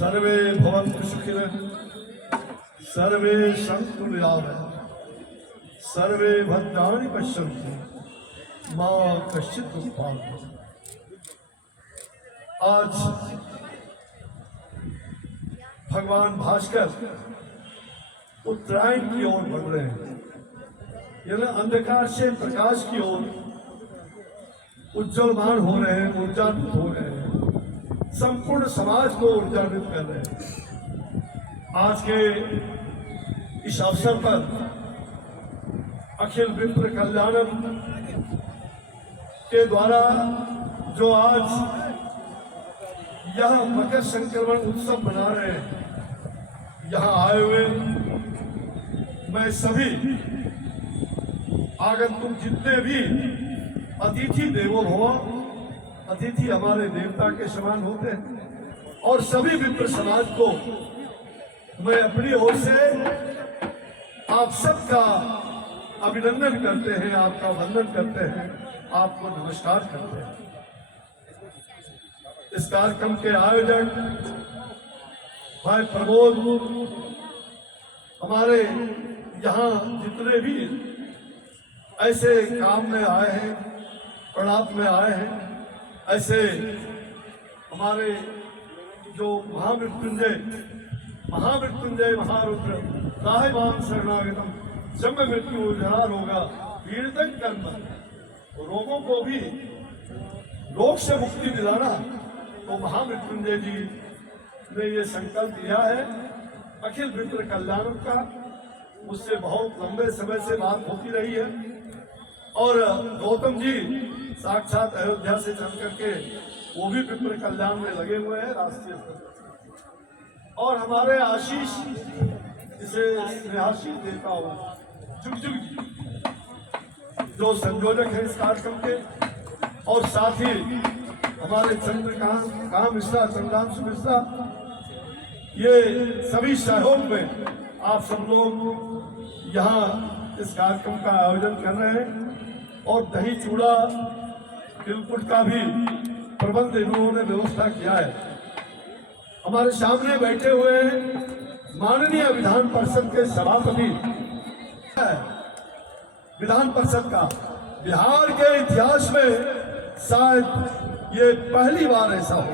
सर्वे भवन्तु सुखिनः सर्वे सन्तु निरामयाः सर्वे भद्राणि पश्यन्तु मां कश्चित् दुःखभाग्। आज भगवान भास्कर उत्तरायण की ओर बढ़ रहे हैं, यानी अंधकार से प्रकाश की ओर उज्जवलमान हो रहे हैं, ऊर्जान्वित हो रहे हैं, संपूर्ण समाज को ऊर्जान्वित कर रहे हैं। आज के इस अवसर पर अखिल विप्र कल्याणम के द्वारा जो आज यह मकर संक्रमण उत्सव मना रहे हैं, यहाँ आए हुए मैं सभी आगंतुक जितने भी अतिथि देवो भव, अतिथि हमारे देवता के समान होते हैं, और सभी विप्र समाज को मैं अपनी ओर से आप सबका अभिनंदन करते हैं, आपका वंदन करते हैं, आपको नमस्कार करते हैं। इस कार्यक्रम के आयोजक भाई प्रमोद, हमारे यहाँ जितने भी ऐसे काम में आए हैं, प्रणाप में आए हैं, ऐसे हमारे जो महामृत्युंजय महारुद्र राहिमाम शरणागतम जन्म मृत्यु जरा रोगा पीड़ितन कर्म, रोगों को भी रोग से मुक्ति दिलाना, तो महामृत्युंजय जी ने ये संकल्प लिया है अखिल विप्र कल्याणम का। उससे बहुत लंबे समय से बात होती रही है, और गौतम जी साक्षात अयोध्या से चल करके वो भी विप्र कल्याण में लगे हुए हैं राष्ट्रीय स्तर पर। और हमारे आशीष, जिसे स्नेहाशीष देता हूँ, जुग जुग जी जो संयोजक है इस कार्यक्रम के, और साथ ही हमारे चंद्रकांत मिश्रा, चंद्रांशु मिश्रा, ये सभी सहयोग में आप सब लोग यहाँ इस कार्यक्रम का आयोजन कर रहे हैं। और दही चूड़ा तिलकुट का भी प्रबंध इन्होंने व्यवस्था किया है। हमारे सामने बैठे हुए माननीय विधान परिषद के सभापति, विधान परिषद का बिहार के इतिहास में शायद ये पहली बार ऐसा हो।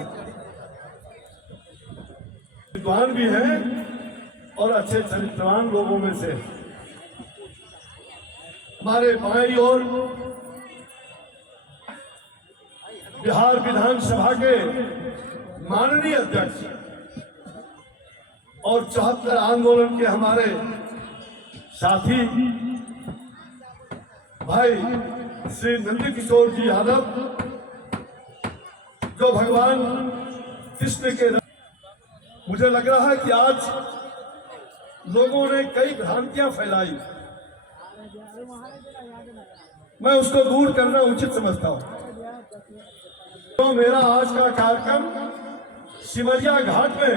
विद्वान भी हैं और अच्छे चरित्रवान लोगों में से। हमारे बाईं ओर बिहार विधानसभा के माननीय अध्यक्ष और 74 आंदोलन के हमारे साथी भाई श्री नंदकिशोर जी यादव, जो भगवान कृष्ण के, मुझे लग रहा है कि आज लोगों ने कई भ्रांतियां फैलाई, मैं उसको दूर करना उचित समझता हूं। तो मेरा आज का कार्यक्रम सिमरिया घाट में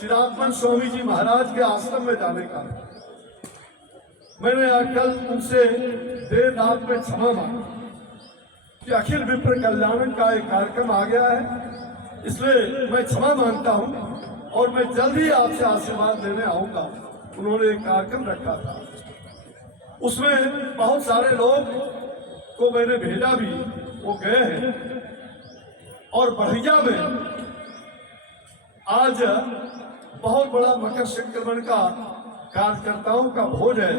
चिरात्मन स्वामी जी महाराज के आश्रम में जाने का, मैंने कल उनसे देर रात में क्षमा मांगा कि अखिल विप्र कल्याण का एक कार्यक्रम आ गया है, इसलिए मैं क्षमा मांगता हूं और मैं जल्द ही आपसे आशीर्वाद लेने आऊंगा। उन्होंने एक कार्यक्रम रखा था, उसमें बहुत सारे लोग को मैंने भेजा भी, वो गए हैं। और बढ़िया में आज बहुत बड़ा मकर संक्रमण का कार्यकर्ताओं का भोज है,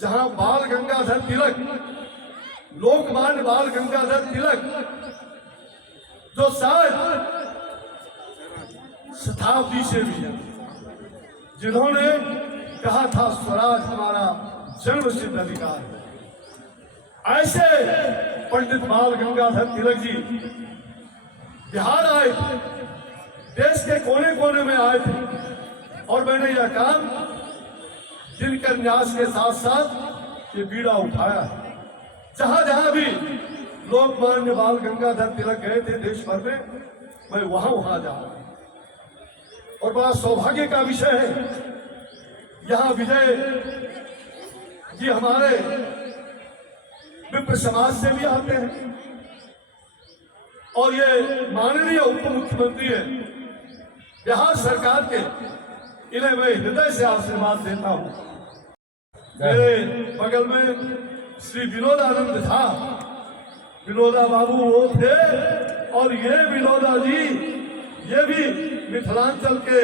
जहां बाल गंगाधर तिलक, लोकमान्य बाल गंगाधर तिलक, जो शायद शताब्दी से भी है, जिन्होंने कहा था स्वराज हमारा जन्म सिद्ध अधिकार है, ऐसे पंडित बाल गंगाधर तिलक जी बिहार आए थे, देश के कोने कोने में आए थे, और मैंने यह काम दिनकर न्यास के साथ साथ ये बीड़ा उठाया है। जहां जहां भी लोकमान्य बाल गंगाधर तिलक गए थे देश भर में, मैं वहां जा रहा हूं। और बड़ा सौभाग्य का विषय है, यहाँ विजय जी हमारे विप्र समाज से भी आते हैं, और ये माननीय उप मुख्यमंत्री है बिहार सरकार के इन्हें मैं हृदय से आशीर्वाद देता हूँ। मेरे बगल में श्री विनोदानंद झा, विनोदा बाबू वो थे, और ये विनोदा जी ये भी मिथिलांचल के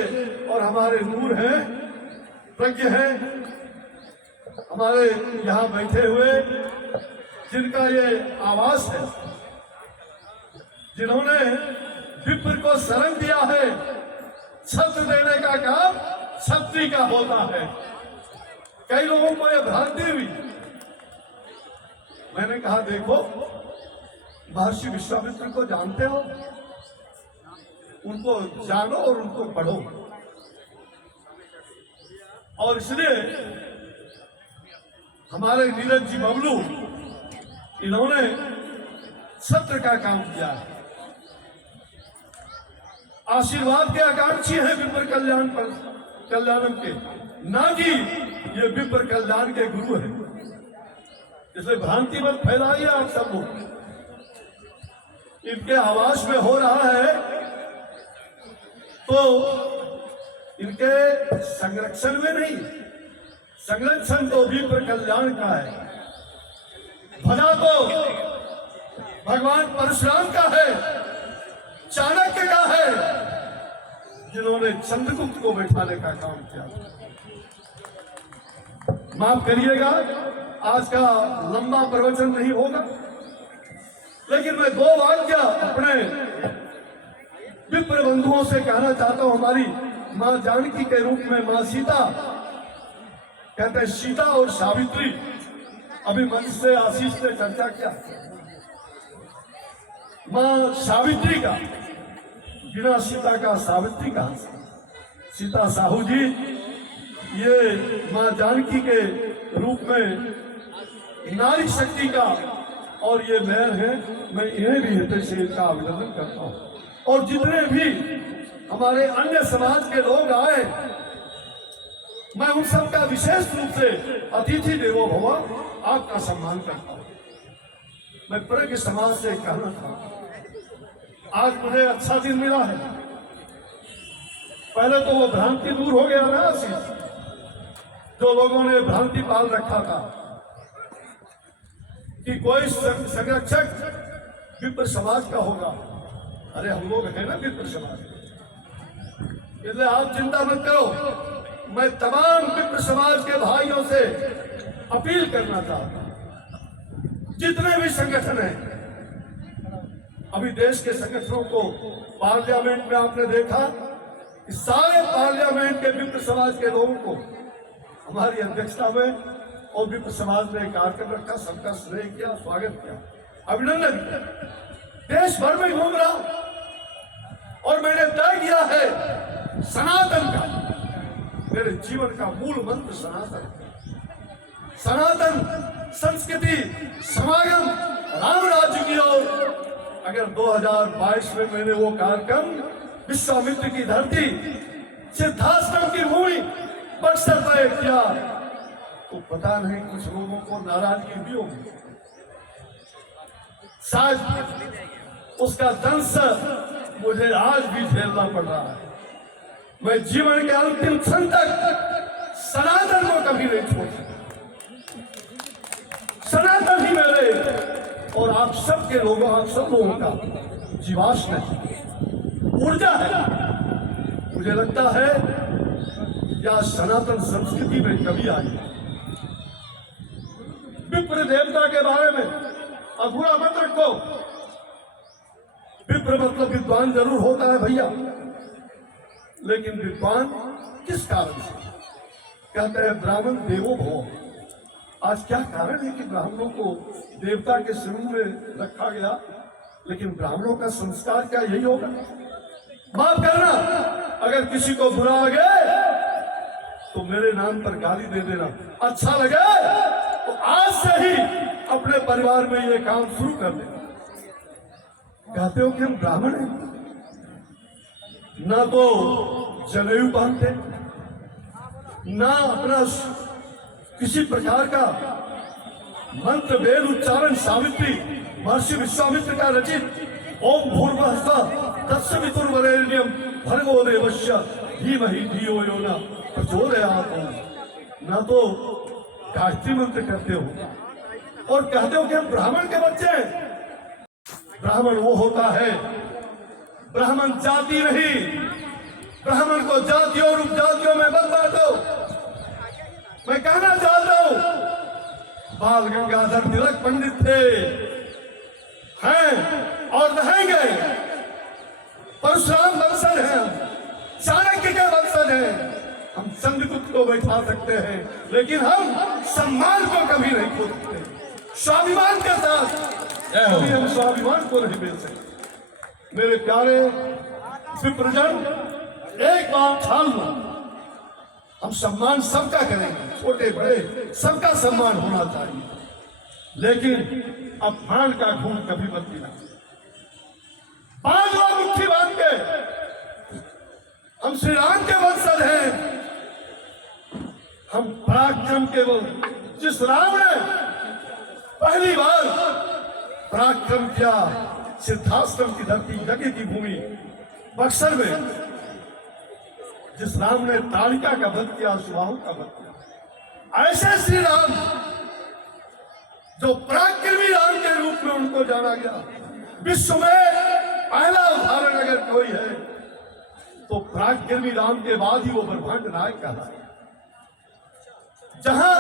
और हमारे नूर हैं, प्रज्ञ हैं, हमारे यहाँ बैठे हुए, जिनका ये आवास है, जिन्होंने विप्र को शरण दिया है। छत्र देने का काम छत्री का होता है। कई लोगों को यह भ्रांति हुई। मैंने कहा देखो, महर्षि विश्वामित्र को जानते हो, उनको जानो और उनको पढ़ो, और इसलिए हमारे नीरज जी बबलू इन्होंने छत्र का काम किया है। आशीर्वाद के आकांक्षी है विप्र कल्याण पर, कल्याणम के, ना कि ये विप्र कल्याण के गुरु है। इसलिए भ्रांति मत फैलाइए आप सब लोग। इनके आवास में हो रहा है तो इनके संरक्षण में नहीं, संरक्षण तो विप्र कल्याण का है। भला तो भगवान परशुराम का है, चाणक्य का है, जिन्होंने चंद्रगुप्त को बैठाने का काम किया। माफ करिएगा, आज का लंबा प्रवचन नहीं होगा, लेकिन मैं दो वाक्य अपने विप्र बंधुओं से कहना चाहता हूं। हमारी मां जानकी के रूप में मां सीता, कहते हैं सीता और सावित्री, अभी मंच से आशीष ने चर्चा किया। मां सावित्री का, बिना सीता का सावित्री का, सीता साहू जी ये मां जानकी के रूप में नारी शक्ति का, और ये मेयर है, मैं इन्हें भी हृदय से इनका अभिनंदन करता हूं। और जितने भी हमारे अन्य समाज के लोग आए, मैं उन सबका विशेष रूप से अतिथि देवो भव, आपका सम्मान करता हूं। मैं प्रज्ञ समाज से कहना था, आज मुझे अच्छा दिन मिला है। पहले तो वो भ्रांति दूर हो गया ना आशीष, जो लोगों ने भ्रांति पाल रखा था कि कोई संरक्षक विप्र समाज का होगा। अरे हम लोग हैं ना विप्र समाज, इसलिए आप चिंता मत करो। मैं तमाम विप्र समाज के भाइयों से अपील करना चाहता हूं, जितने भी संगठन हैं, अभी देश के संगठनों को पार्लियामेंट में आपने देखा कि सारे पार्लियामेंट के विप्र समाज के लोगों को हमारी अध्यक्षता में और विप्र समाज ने कार्यक्रम रखा, सबका स्नेह किया, स्वागत किया, अभिनंदन किया। देश भर में घूम रहा हूं और मैंने तय किया है सनातन का, मेरे जीवन का मूल मंत्र सनातन, सनातन संस्कृति समागम राम राज्य की ओर। अगर 2022 में मैंने वो कार्यक्रम विश्वामित्र की धरती, सिद्धाश्रम की भूमि बक्सर तय किया, तो पता नहीं कुछ लोगों को नाराजगी भी होगी, शायद उसका दंश मुझे आज भी झेलना पड़ रहा है। मैं जीवन के अंतिम क्षण तक सनातन को कभी नहीं छोड़ सकता। सनातन ही मेरे और आप सबके लोगों, आप सब लोगों का जीवाश्म है, ऊर्जा है। मुझे लगता है या सनातन संस्कृति में कभी आई। विप्र देवता के बारे में अधूरा मत रखो। विप्र मतलब विद्वान जरूर होता है भैया, लेकिन विद्वान किस कारण से? कहते हैं ब्राह्मण देवो भव। आज क्या कारण है कि ब्राह्मणों को देवता के श्रेणी में रखा गया, लेकिन ब्राह्मणों का संस्कार क्या यही होगा? माफ करना, अगर किसी को बुरा लगे तो मेरे नाम पर गाली दे देना, अच्छा लगे तो आज से ही अपने परिवार में ये काम शुरू कर देना। कहते हो कि हम ब्राह्मण हैं, ना तो जनेऊ पहनते, ना अपना किसी प्रकार का मंत्र वेद उच्चारण, सावित्री महर्षि विश्वामित्र का रचित ओम भूर्भुवः तत्सवितुर्वरेण्यं भर्गो देवस्य धीमहि धियो यो न प्रचोदयात्। ना तो गायत्री मंत्र करते हो और कहते हो कि हम ब्राह्मण के बच्चे हैं। ब्राह्मण वो होता है, ब्राह्मण जाति नहीं। ब्राह्मण को जातियों और उपजातियों में मत बांटो। मैं कहना चाहता हूं, बाल गंगाधर तिलक पंडित थे, हैं और रहेंगे। परशुराम वंशज हैं, चाणक्य के वंशज हैं। हम चंद्रगुप्त को बैठा सकते हैं, लेकिन हम सम्मान को कभी नहीं खो सकते। स्वाभिमान के साथ कभी हम स्वाभिमान को नहीं मिल सकते। मेरे प्यारे विप्रजन, एक बात ठान लो, हम सम्मान सबका करेंगे, छोटे बड़े सबका सम्मान होना चाहिए, लेकिन अपमान का घूम कभी मत पीना। 5 लोग मुट्ठी बांध के हम श्री राम के वंशज हैं, हम पराक्रम के वो जिस राम ने पहली बार पराक्रम किया सिद्धाश्रम की धरती यज्ञ की भूमि बक्सर में, जिस राम ने ताड़िका का वध किया, सुबाहु का वध किया, ऐसे श्री राम जो पराक्रमी राम के रूप में उनको जाना गया। विश्व में पहला उदाहरण अगर कोई है तो पराक्रमी राम के बाद ही वो ब्रह्मांड नायक कहा। जहां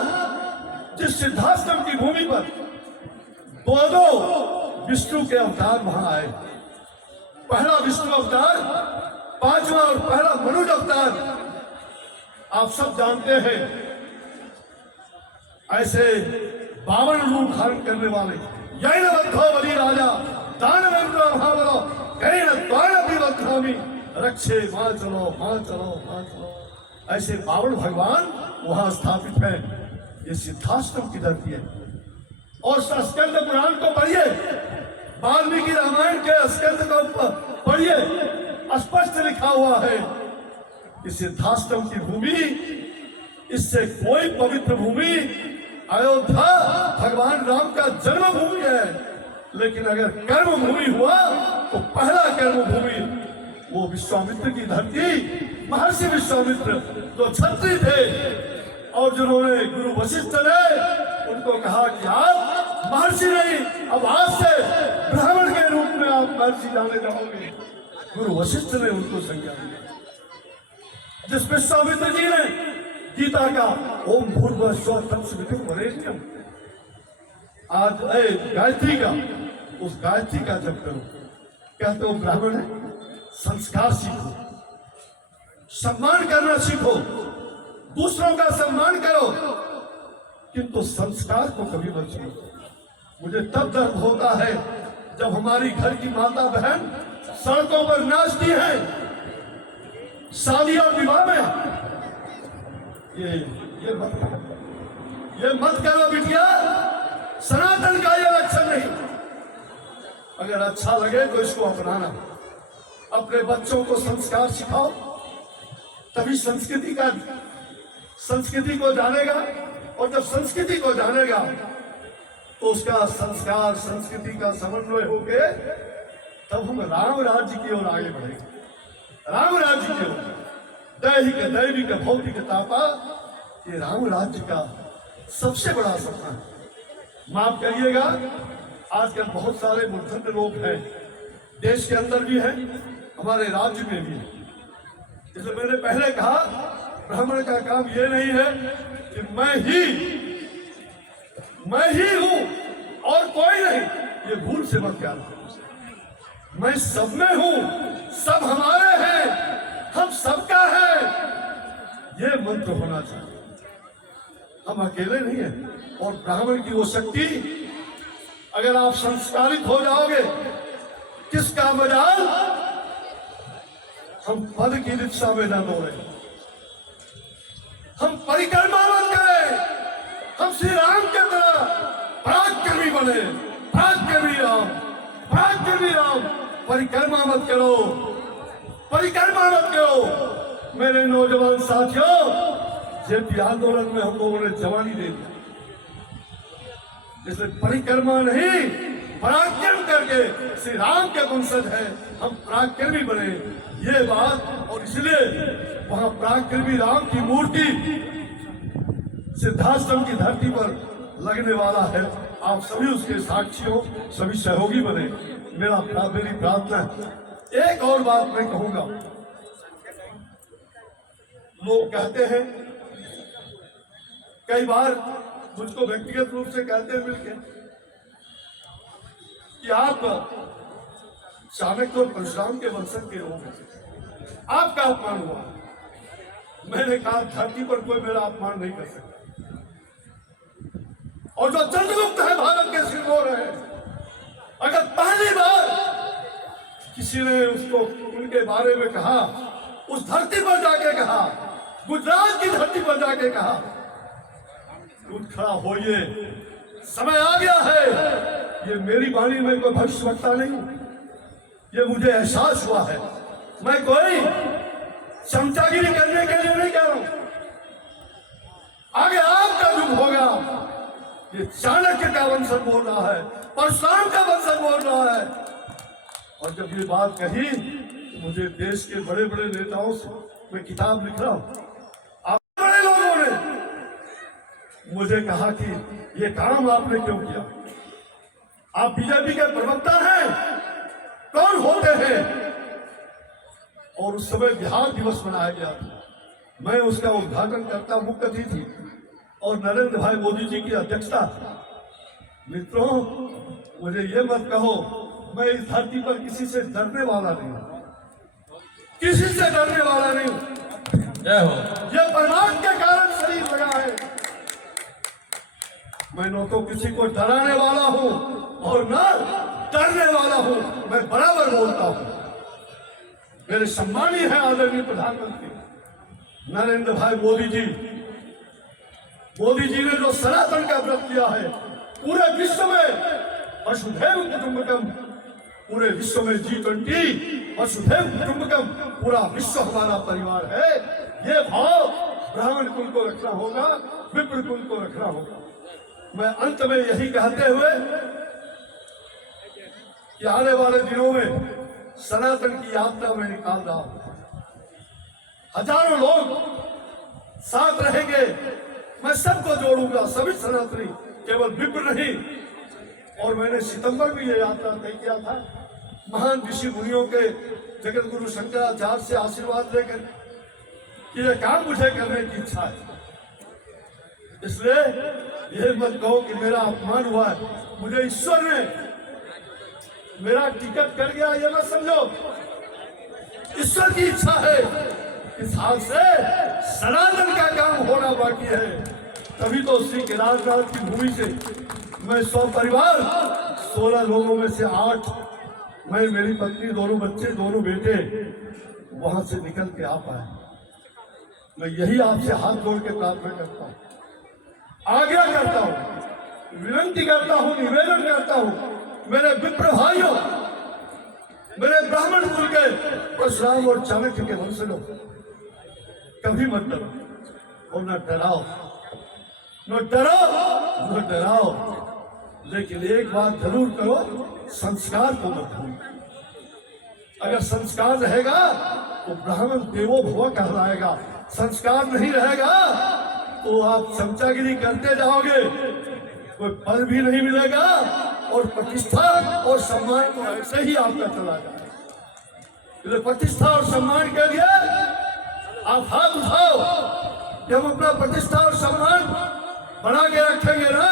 जिस सिद्धाश्रम की भूमि पर दो विष्णु के अवतार वहां आए, पहला विष्णु अवतार, 5वां और पहला मनुष्य अवतार, आप सब जानते हैं। ऐसे 52 रूप धारण करने वाले यैन बद्धो बलि राजा दानवेंद्र महाबलो कैन द्वार विवक्रामी रक्षे मां चलो मां चलो मां चलो। ऐसे 52 भगवान वहां स्थापित है। ये सिद्धाश्रम की धरती है। और स्कंद पुराण को पढ़िए, वाल्मीकि रामायण के स्कंद को पढ़िए, स्पष्ट लिखा हुआ है कि सिद्धाश्रम की भूमि, इससे कोई पवित्र भूमि अयोध्या भगवान राम का जन्मभूमि है। लेकिन अगर कर्म भूमि हुआ तो पहला कर्म भूमि वो विश्वामित्र की धरती, महर्षि विश्वामित्र जो छत्री थे और जिन्होंने गुरु वशिष्ठ ने उनको कहा कि आप महर्षि नहीं, अब आज से ब्राह्मण के रूप में आप महर्षि जाने जाओगे। गुरु वशिष्ठ ने उनको संज्ञा दिया। जिस विश्वामित्र जी ने गीता का ओम भूर्भुवः स्वः तत्सवितुर्वरेण्यं, आज गायत्री का, उस गायत्री का जप करो। कहते हो ब्राह्मण है, संस्कार सीखो, सम्मान करना सीखो, दूसरों का सम्मान करो, किंतु संस्कार को कभी मत छोड़ो। मुझे तब दर्द होता है जब हमारी घर की माता बहन सड़कों पर नाचती हैं, शादी और विवाह में। ये मत करो बिटिया, सनातन का ये लक्षण नहीं। अगर अच्छा लगे तो इसको अपनाना, अपने बच्चों को संस्कार सिखाओ, तभी संस्कृति को जानेगा। और जब संस्कृति को जानेगा तो उसका संस्कार संस्कृति का समन्वय होके तब हम राम राज्य की ओर आगे बढ़ेंगे। राम राज्य की ओर, दैहिक दैविक भौतिक तापा, ये राम राज्य का सबसे बड़ा सपना है। माफ करिएगा, आजकल बहुत सारे मूर्खंड लोग हैं, देश के अंदर भी हैं, हमारे राज्य में भी है। जैसे मैंने पहले कहा, ब्राह्मण का काम ये नहीं है कि मैं ही हूं और कोई नहीं। ये भूल से मत कहना। मैं सब में हूं, सब हमारे हैं, हम सबका है, ये मंत्र होना चाहिए। हम अकेले नहीं हैं। और ब्राह्मण की वो शक्ति, अगर आप संस्कारित हो जाओगे, किसका मजाल हम पद की रिक्शा में न दौड़े, हम परिक्रमा मत करें, हम श्री राम के तरह पराक्रमी बने। पराक्रमी राम, पराक्रमी राम। परिक्रमा मत करो, परिक्रमा मत करो। मेरे नौजवान साथियों, जेपी आंदोलन में हम लोगों ने जवानी दे दी। इसलिए परिक्रमा नहीं, पराक्रम करके श्री राम के वंशज है, हम पराक्रमी बने, ये बात। और इसलिए वहां पराक्रमी राम की मूर्ति सिद्धाश्रम की धरती पर लगने वाला है। आप सभी उसके साक्षी हो, सभी सहयोगी बने, मेरी प्रार्थना है। एक और बात मैं कहूंगा, लोग कहते हैं, कई बार मुझको व्यक्तिगत रूप से कहते हैं मिलकर कि आप चाणक्य और परशुराम के वंशज के हो, आपका अपमान हुआ। मैंने कहा धरती पर कोई मेरा अपमान नहीं कर सकता। और जो चंद्रगुप्त है भारत के सिरमौर है, अगर पहली बार किसी ने उसको उनके बारे में कहा, उस धरती पर जाके कहा, गुजरात की धरती पर जाके कहा, उठ खड़ा होइए, समय आ गया है। ये मेरी वाणी में कोई भविष्यवक्ता नहीं, ये मुझे एहसास हुआ है। मैं कोई चमचागिरी करने के लिए नहीं कह रहा हूं। आगे आपका युग होगा, ये चाणक्य का वंशज बोल रहा है, परशुराम का वंशज बोल रहा है। और जब ये बात कही तो मुझे देश के बड़े बड़े नेताओं से मैं किताब लिख रहा हूं, आप बड़े लोगों ने मुझे कहा कि ये काम आपने क्यों किया? आप बीजेपी के प्रवक्ता हैं, कौन होते हैं? और उस समय बिहार दिवस मनाया गया था, मैं उसका उद्घाटन करता मुख्य अतिथि और नरेंद्र भाई मोदी जी की अध्यक्षता। मित्रों, मुझे ये मत कहो मैं इस धरती पर किसी से डरने वाला नहीं हूं, किसी से डरने वाला नहीं हूं। ये परमात्मा के कारण शरीर लगा है। मैं न तो किसी को डराने वाला हूं और न डरने वाला हूं, मैं बराबर बोलता हूं। मेरे सम्मानीय है आदरणीय प्रधानमंत्री नरेंद्र भाई मोदी जी। मोदी जी ने जो सनातन का व्रत किया है, पूरे विश्व में वसुधैव कुटुंबकम, पूरे विश्व में G20 वसुधैव कुटुंबकम, पूरा विश्व हमारा परिवार है। ये भाव ब्राह्मण कुल को रखना होगा, विप्र कुल को रखना होगा। मैं अंत में यही कहते हुए कि आने वाले दिनों में सनातन की यात्रा में निकाल रहा हूं, हजारों लोग साथ रहेंगे, मैं सबको जोड़ूंगा, सभी सनातनी, केवल विप्र नहीं। और मैंने सितंबर में यह यात्रा तय किया था, महान ऋषि मुनियों के, जगत गुरु शंकराचार्य से आशीर्वाद लेकर कि यह काम मुझे करने की इच्छा है। इसलिए यह मत कहो कि मेरा अपमान हुआ है, मुझे ईश्वर ने मेरा टिकट कर गया, ये मत समझो। ईश्वर की इच्छा है, इस हाल से सनातन का काम होना बाकी है। तभी तो श्री केदारनाथ की भूमि से मैं 100 परिवार, 16 लोगों में से 8, मैं, मेरी पत्नी, दोनों बच्चे, दोनों बेटे वहां से निकल के आ पाए। मैं यही आपसे हाथ जोड़ के प्रार्थना करता हूं, आज्ञा करता हूं, विनती करता हूं, निवेदन करता हूं, मेरे विप्र भाइयों, मेरे ब्राह्मण कुल के परशुराम और चाणक्य के वंशजों, कभी मत डरो और न डराओ, न डराओ, लेकिन एक बात जरूर करो, संस्कार को मत भूलो। अगर संस्कार रहेगा तो ब्राह्मण देवो भव कहलाएगा, संस्कार नहीं रहेगा तो आप चमचागिरी करते जाओगे, कोई फल भी नहीं मिलेगा और प्रतिष्ठा और सम्मान तो ऐसे ही आपका चला जाएगा। प्रतिष्ठा और सम्मान के लिए आप हाथ उठाओ कि हम अपना प्रतिष्ठा और सम्मान बना के रखेंगे ना।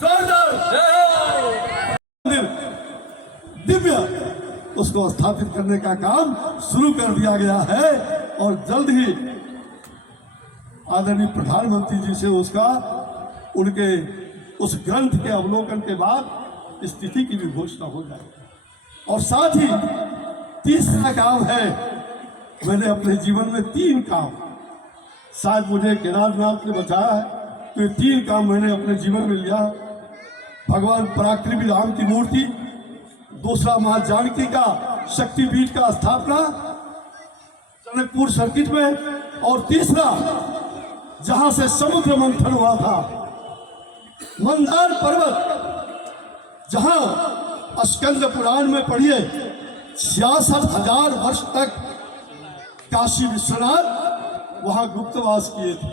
जोरदार दिव्य उसको स्थापित करने का काम शुरू कर दिया गया है और जल्द ही आदरणीय प्रधानमंत्री जी से उसका, उनके उस ग्रंथ के अवलोकन के बाद स्थिति की भी घोषणा हो जाएगी। और साथ ही तीसरा काम है, मैंने अपने जीवन में 3 काम, शायद मुझे केदारनाथ ने बताया है, तो ये 3 काम मैंने अपने जीवन में लिया। भगवान पराक्रमी राम की मूर्ति, दूसरा मां जानकी का शक्तिपीठ का स्थापना जनकपुर सर्किट में, और तीसरा जहां से समुद्र मंथन हुआ था, मंदार पर्वत, जहां स्कंद पुराण में पढ़िए 66,000 वर्ष तक काशी विश्वनाथ वहां गुप्तवास किए थे।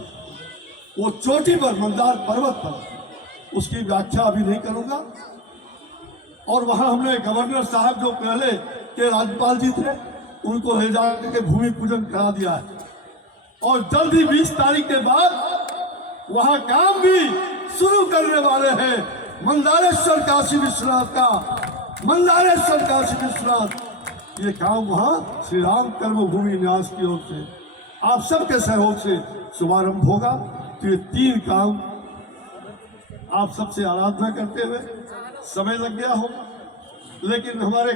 वो चोटी पर मंदार पर्वत पर, उसकी व्याख्या अभी नहीं करूंगा। और वहां हमने गवर्नर साहब जो पहले के राज्यपाल जी थे उनको ले जाकर के भूमि पूजन करा दिया है। और जल्द ही 20 तारीख के बाद वहां काम भी शुरू करने वाले हैं। मंदारेश्वर काशी विश्वनाथ का, मंदारेश्वर काशी विश्वनाथ, ये काम वहां श्री राम कर्मभूमि न्यास की ओर से आप सबके सहयोग से शुभारंभ होगा। तो ये 3 काम आप सबसे आराधना करते हुए समय लग गया होगा, लेकिन हमारे